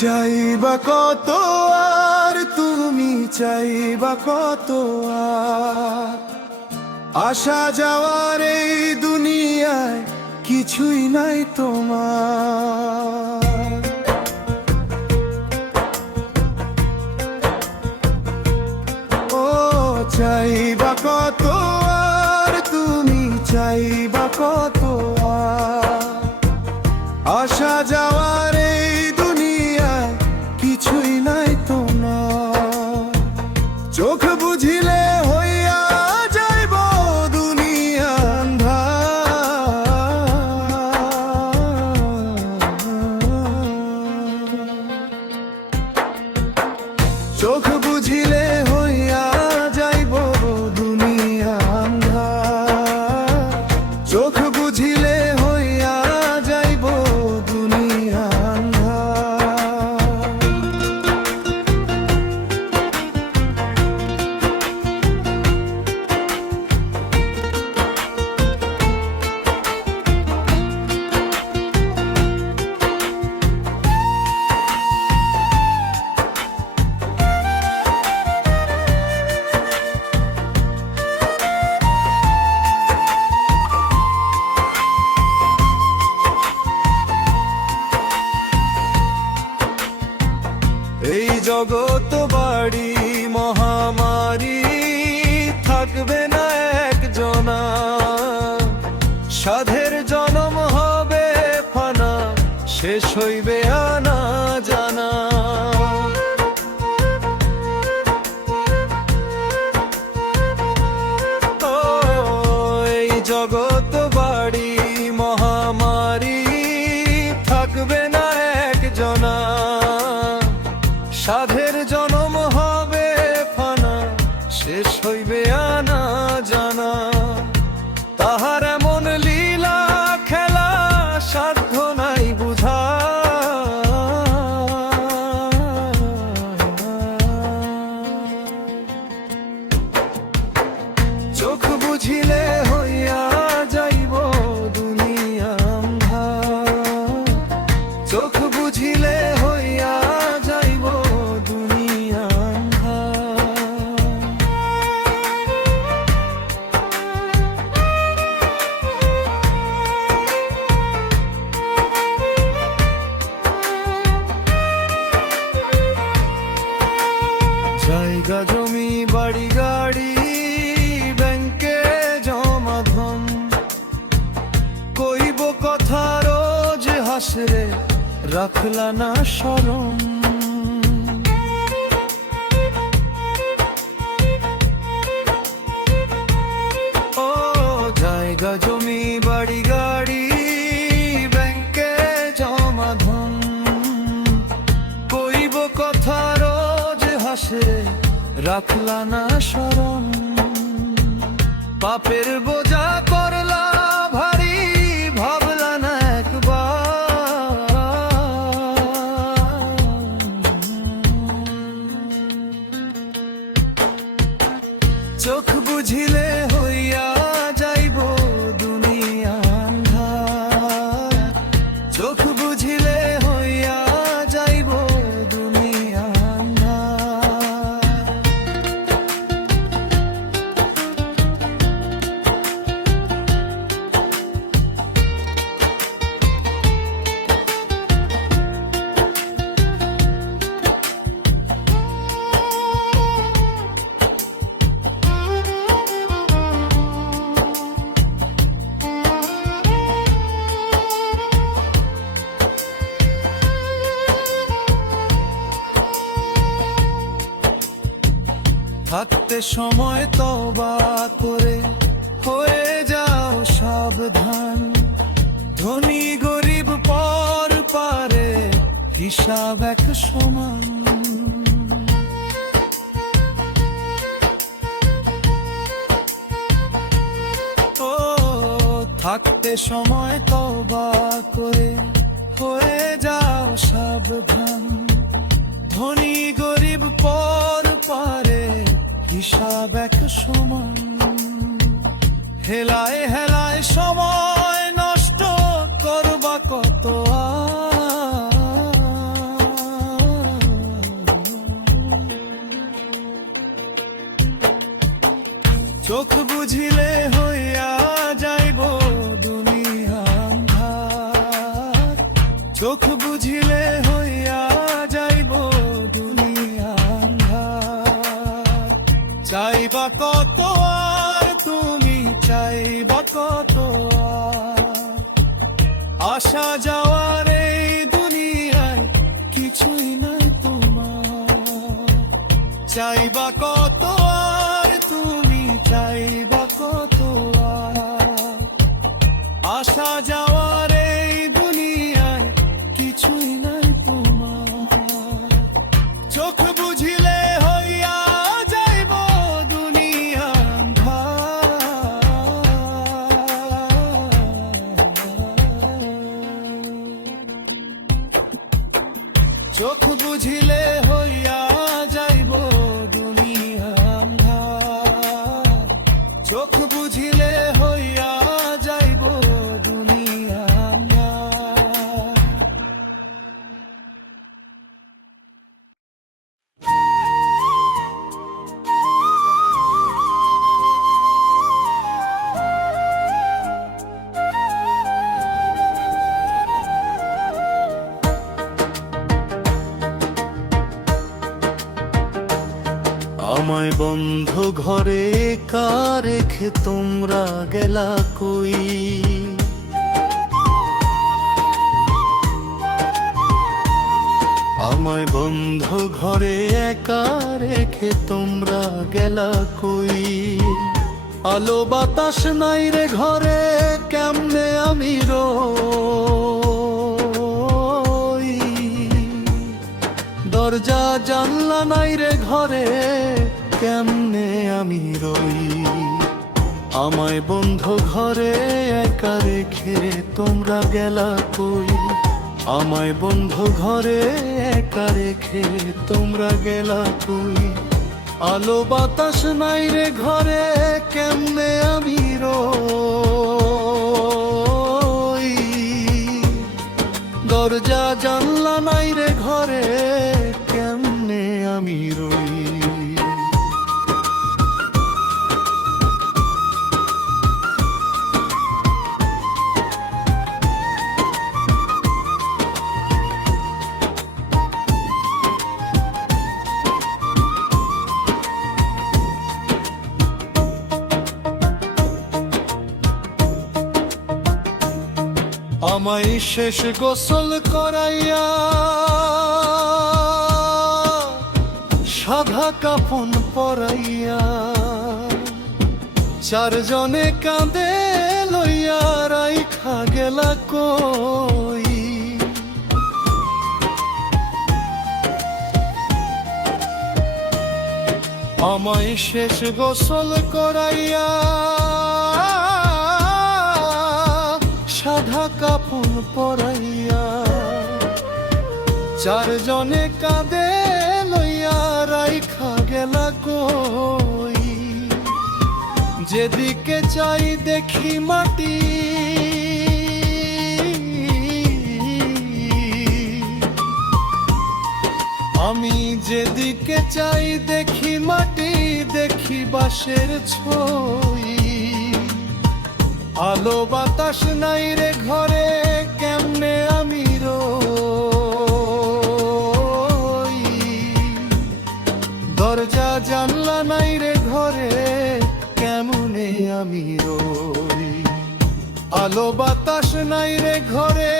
চাইবা কত আর তুমি চাইবা কত আর, আসা যাওয়ার এই দুনিয়ায় কিছুই নাই তোমার। ও চাইবা কত আর তুমি চাইবা কত আর, আসা যাওয়ার এই দুনিয়ায় কিছুই নাই তোমার। চোখ বুঝিলে হইয়া যাইব দুনিয়া আন্ধার। চোখ বুঝিলে হইয়া যাইব দুনিয়া আন্ধার। চোখ বুঝিলে হইয়া যাইব দুনিয়া আন্ধার। এই জগৎ বাড়ি মহামারী, থাকবে না একজনা। সাধের জনম হবে ফানা, শেষ হইবে আনা জানা। ও এই জগৎ বাড়ি মহামারী, থাকবে না একজনা। সাধের জনম হবে ফানা, শেষ হইবে আনা জানা। তাহার এমন লীলা খেলা সাধ্য নাই বুঝা। চোখ বুঝিলে হইয়া যাইব দুনিয়া আন্ধার। চোখ বুঝিলে হইয়া যাইব দুনিয়া আন্ধার। জায়গা জমি বাড়ি গাড়ি ব্যাংকে জমা ধন, কইব কথা রোজ হাসরে রাখলা না শরম। ও জায়গা জমি বাড়ি গাড়ি ব্যাংকে জমা ধন, কইব কথা রোজ হাসরে রাখলা না শরম। পাপের বোঝা করলা ভারী, ভাবলা না একবার। চোখ বুঝিলে হইয়া যাইব দুনিয়া আন্ধার। চোখ বুঝিলে হইয়া যাইব দুনিয়া আন্ধার। থাকতে সময় তওবা করে হয়ে যাও সাবধান। ধনী গরিব পর পারে হিসাব এক সমান। ও থাকতে সময় তওবা করে হয়ে যাও সাবধান। ধনী গরিব পর পারে হিসাব এক সমান। হেলায় হেলায় সময় নষ্ট করবা কত আর। চোখ বুঝিলে হইয়া যাইব দুনিয়া আন্ধার, চোখ বুঝিলে হইয়া যাইব দুনিয়া আন্ধার। চাইবা কত আর তুমি চাইবা কত আর, আসা যাওয়ার এই দুনিয়ায় কিছুই নাই তোমার। চাইবা কত আর তুমি চাইবা কত আর, আসা যাওয়ার এই দুনিয়ায় কিছুই নাই তোমার। চোখ বুঝিলে হইয়া যাইব দুনিয়া আন্ধার। চোখ বুঝিলে হইয়া যাইব দুনিয়া আন্ধার, চোখ বুঝিলে হইয়া যাইব দুনিয়া আন্ধার। আমায় বন্ধ ঘরে একা রেখে তোমরা গেলা কই, আমায় বন্ধ ঘরে একা রেখে তোমরা গেলা কই। আলো বাতাস নাই রে ঘরে কেমনে আমি রই, দরজা জানলা নাই রে ঘরে কেমনে আমি রই। আমায় বন্ধ ঘরে একা রেখে তোমরা গেলা কই, আমায় বন্ধ ঘরে একা রেখে তোমরা গেলা কই। আলো বাতাস নাই রে ঘরে কেমনে আমি রই, দরজা জানলা নাই রে ঘরে কেমনে আমি রই। আমায় শেষ গোসল করাইয়া সাদা কাফন পরাইয়া, চারজনে কাঁদে লইয়া রাইখা গেলা কই। আমায় শেষ গোসল করাইয়া সাদা কাফন পরাইয়া, চারজনে কাঁদে লইয়া রাইখা গেলা কই। যেদিকে চাই দেখি মাটি, আমি যেদিকে চাই দেখি মাটি, দেখি বাঁশের ছই। আলো বাতাস নাই রে ঘরে কেমনে আমি রই, দরজা জানলা নাই রে ঘরে কেমনে আমি রই। আলো বাতাস নাই রে ঘরে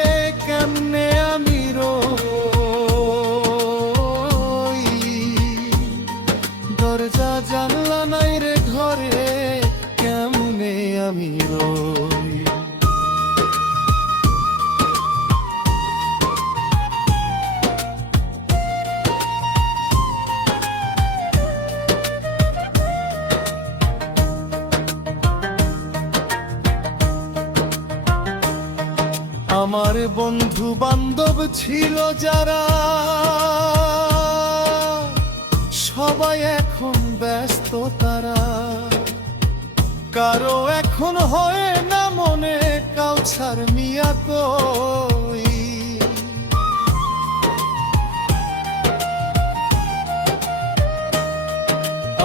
কেমনে আমি রই, দরজা জানলা নাই রে ঘরে কেমনে আমি রই। আমার বন্ধু বান্ধব ছিল যারা সবাই এখন ব্যস্ত তারা, কারো এখন হয় না মনে কাউছার মিয়া কই।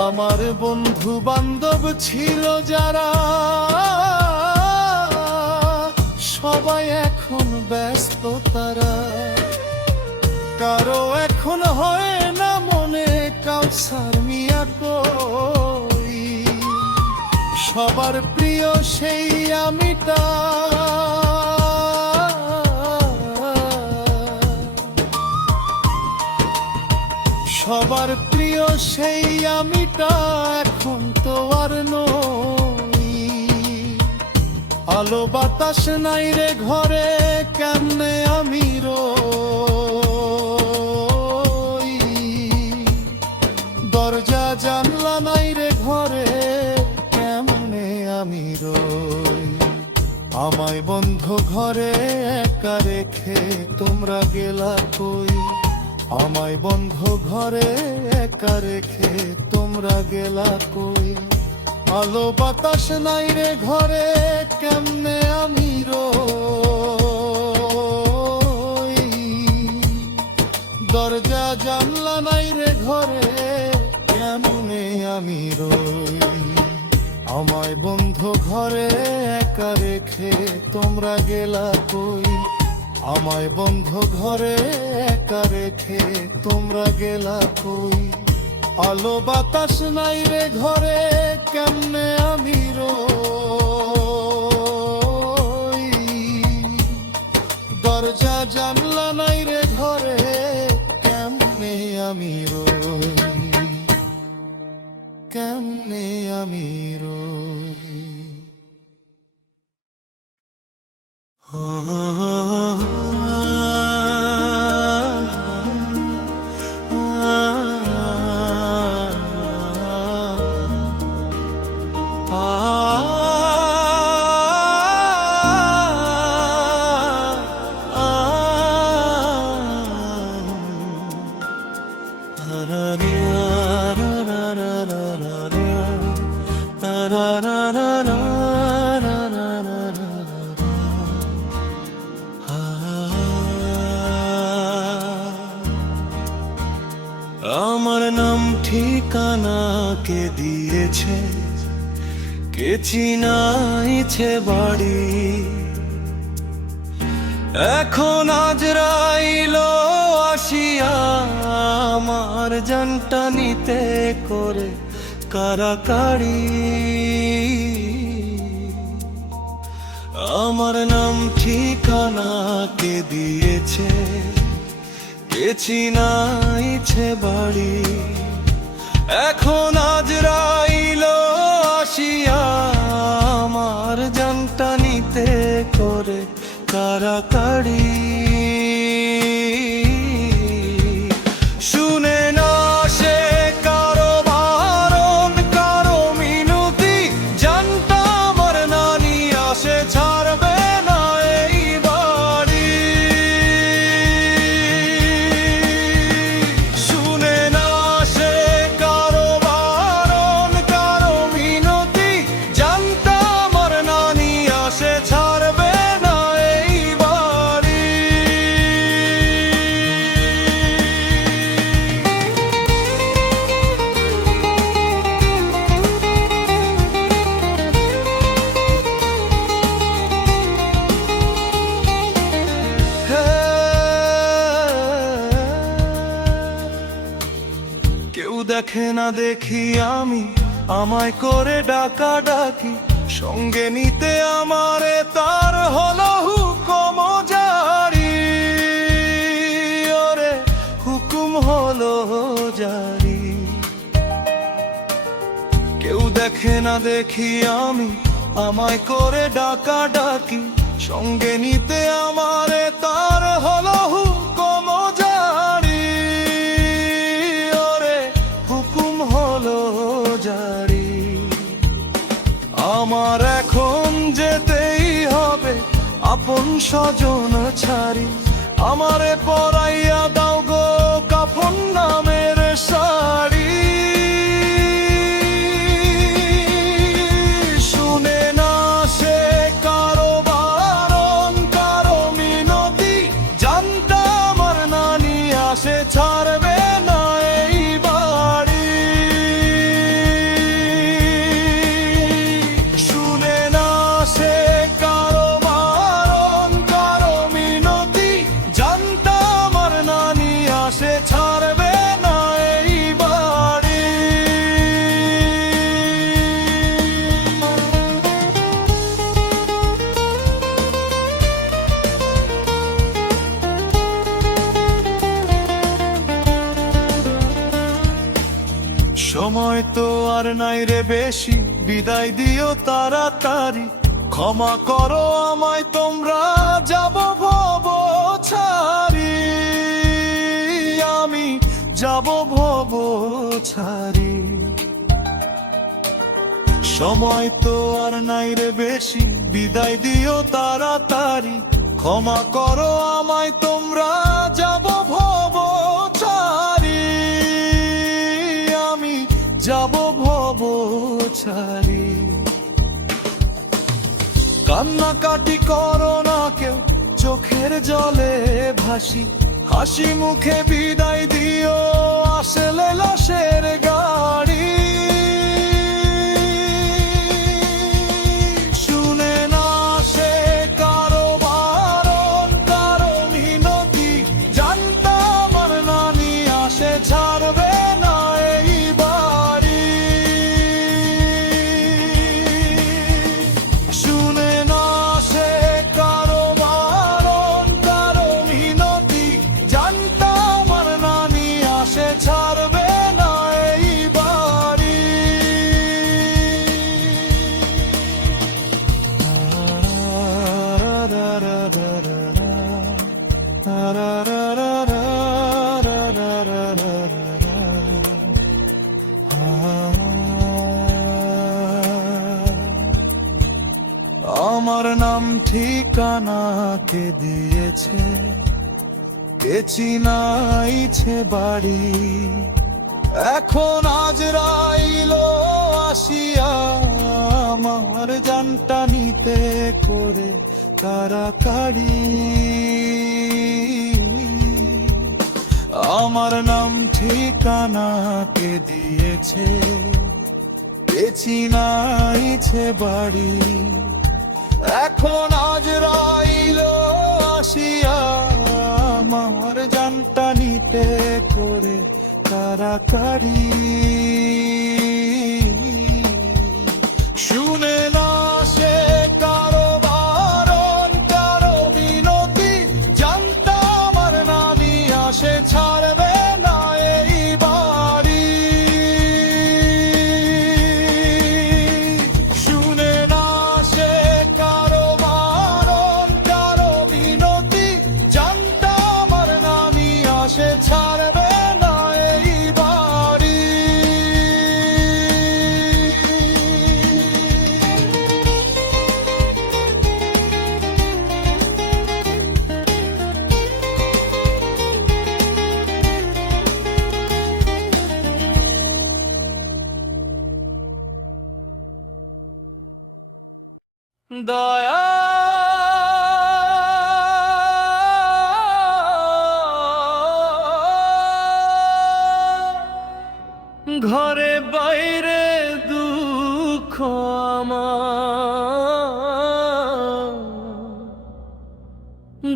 আমার বন্ধু বান্ধব ছিল যারা, সবাই এখন ব্যস্ত তারা। কারো এখন হয় না মনে কাউসার মিয়া কই, সবার প্রিয় সেই আমিটা। সবার প্রিয় সেই আমিটা এখন তো আর নই। আলো বাতাস নাই রে ঘরে, কেমনে আমি রই। দরজা জানলা নাই রে ঘরে, কেমনে আমি রই। আমায় বন্ধ ঘরে একা রেখে তোমরা গেলা কই। আমায় বন্ধ ঘরে একা রেখে তোমরা গেলা কই। আলো বাতাস নাই রে ঘরে, কেমনে আমি রই। দরজা জানলা নাই রে ঘরে, কেমনে আমি রই। আমায় বন্ধ ঘরে একা রেখে তোমরা গেলা কই। আমায় বন্ধ ঘরে একা রেখে তোমরা গেলা কই। আলো বাতাস নাই রে ঘরে, কেমনে আমি রই। দরজা জানলা নাই রে ঘরে, কেমনে আমি রই। কেমনে আমি রই। আমার নাম ঠিকানা কে দিয়েছে, কে চিনাইছে বাড়ি। এখন আজরাইল আসিয়া আমার জানটা নিতে করে কারাকারি। আমার নাম ঠিকানা কে দিয়েছে, কে চিনাইছে বাড়ি। এখন আজরাইল আসিয়া আমার জানটা নিতে করে কারাকারি। শুনে না সে কারো বারণ, কারো মিনতি, জানটা আমার নানি আসে ছাড়বে না এই বাড়ি। শুনে না সে কারো বারণ, কারো মিনতি, জানটা আমার নানি আসে ছাড়বে না এই বাড়ি। কেউ দেখে না দেখি আমি, আমায় করে ডাকা ডাকি, সঙ্গে নিতে আমারে তার হলো হুকুম জারি। ওরে হুকুম হলো জারি। কেউ দেখে না দেখি আমি, আমায় করে ডাকা ডাকি, সঙ্গে নিতে আমারে তার হলো হুকুম জারি। ওরে হুকুম হলো জারি। আমার এখন যেতেই হবে আপন স্বজন ছাড়ি। আমারে পরাইয়া দাও গো কাফন নামের শাড়ি। শুনে না সে কারো বারণ, কারো মিনতি, জানটা আমার নানি আসে ছাড়বে না এই বাড়ি। আর নাই রে বেশি, বিদায় দিও তাড়াতাড়ি, ক্ষমা করো আমায় তোমরা, যাব ভব ছাড়ি, আমি যাব ভব ছাড়ি। সময় তো আর নাই রে বেশি, বিদায় দিও তাড়াতাড়ি, ক্ষমা করো আমায় তোমরা, যাব ভব ছাড়ি, আমি যাব ভব ছাড়ি। কান্নাকাটি করো না কেউ, চোখের জলে ভাসি, হাসি মুখে বিদায় দিও, আসলে লাশের গাড়ি। শুনে না সে কারো বারণ, কারো মিনতি, জানতাম আর নানি আসে ছাড়বে না এই বাড়ি। শুনে না সে কারো বারণ, কারো মিনতি, জানতাম আর নানি আসে ছাড়বে না এই বাড়ি। আমার নাম ঠিকানা কে দিয়েছে, কে চিনাইছে বাড়ি, এখন আজ রাইলো আসিয়া আমার জানটা নিতে করে কারাকারি। আমার নাম ঠিকানা কে দিয়েছে, কে চিনাইছে বাড়ি, এখন আজ রাইলো আসিয়া আমার জানটা নিতে করে কারাকারি। শুনে না সে কারো বারণ, কারো মিনতি, জানতাম আর নানি আসে ছাড়বে না এই বাড়ি। শুনে না সে কারো বারণ, কারো মিনতি, জানতাম আর নানি আসে ছাড়বে না এই বাড়ি। দয়া ঘরে বাইরে দুঃখ আমার,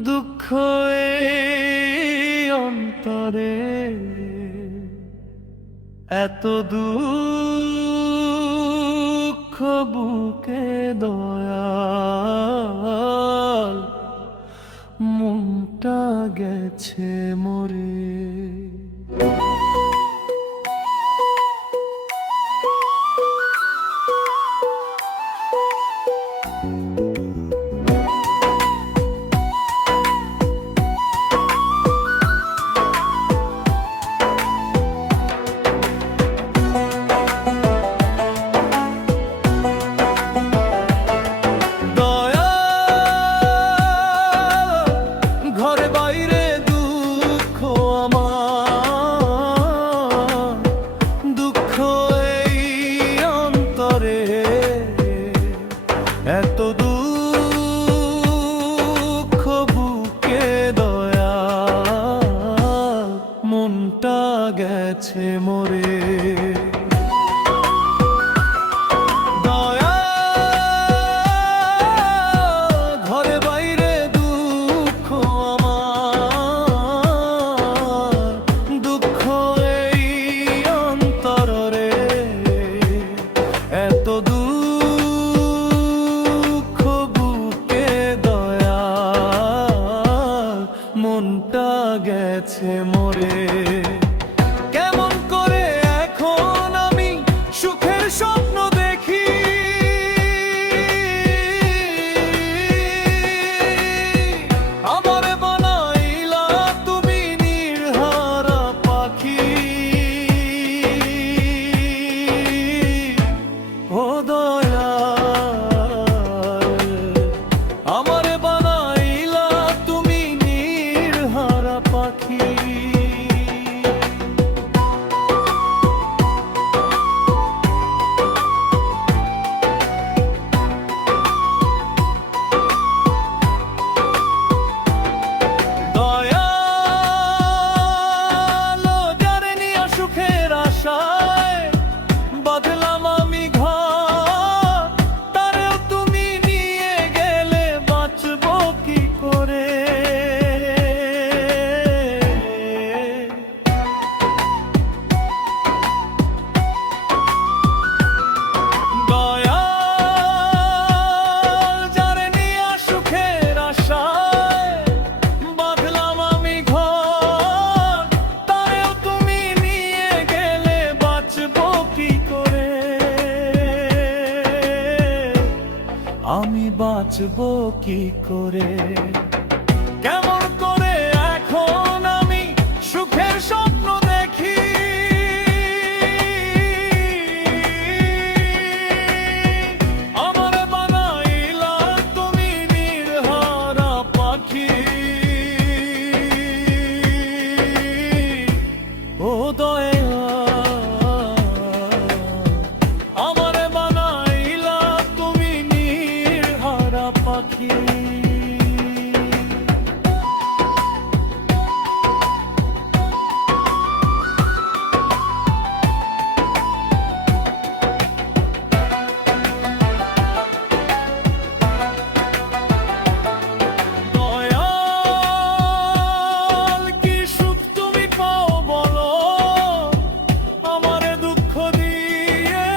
দুঃখ এই অন্তরে, এত দুঃখ বুকে দয়াল, মনটা গেছে মরে। আমি বাঁচবো কি করে? কেমন করে এখন আমি সুখের স্বপ্ন দেখি? আমার বানাইলা তুমি নির্হারা পাখি। ও দয়া, আমার বানাইলা তুমি নির্হারা পাখি। দয়াল, কি সুখ তুমি পাও বলো আমারে দুঃখ দিয়ে?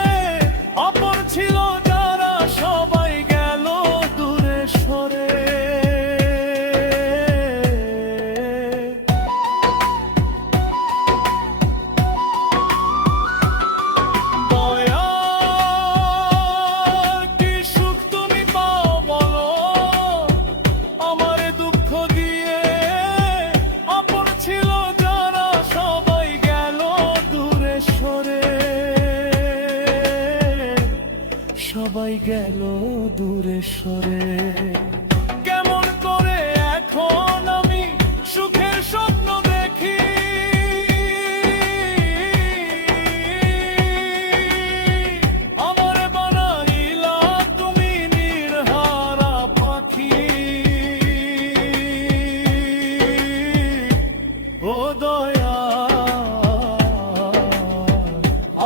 আপন ছিল যারা সবাই গেল দূরে সরে। দয়াল, কি সুখ তুমি পাও বলো আমারে দুঃখ দিয়ে? আপন ছিল যারা সবাই গেল দূরে সরে। সবাই গেল দূরে সরে। কেমন করে এখন আমি সুখের স্বপ্ন দেখি? আমার বানাইলা তুমি নির্হারা পাখি। ও দয়া,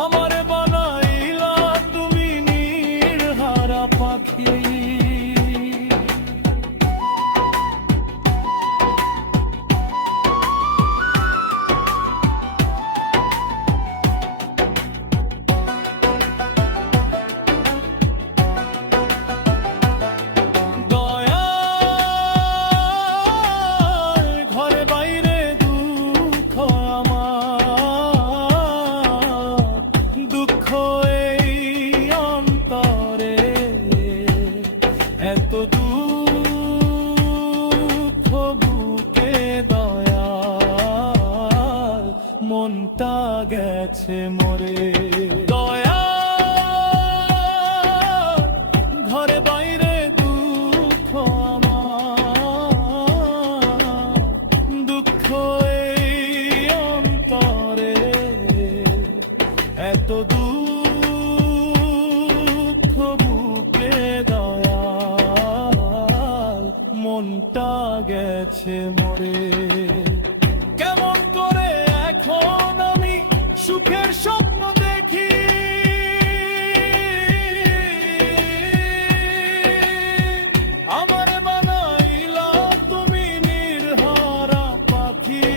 আমার বানাইলা তুমি নির্হারা পাখি। দয়াল, ঘরে বাইরে দুঃখ আমার, দুঃখ এই অন্তরে। এত দুঃখ বুকে দয়াল, মনটা গেছে মরে। দয়াল, ঘরে বাইরে দুঃখ আমার, দুঃখ এই অন্তরে। এত দুঃখ বুকে দয়াল, মনটা গেছে মরে। কেমন করে এখন আমি সুখের স্বপ্ন দেখি? আমার বানাইলা তুমি নির্হারা পাখি।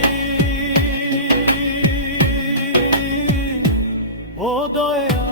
ও দয়া,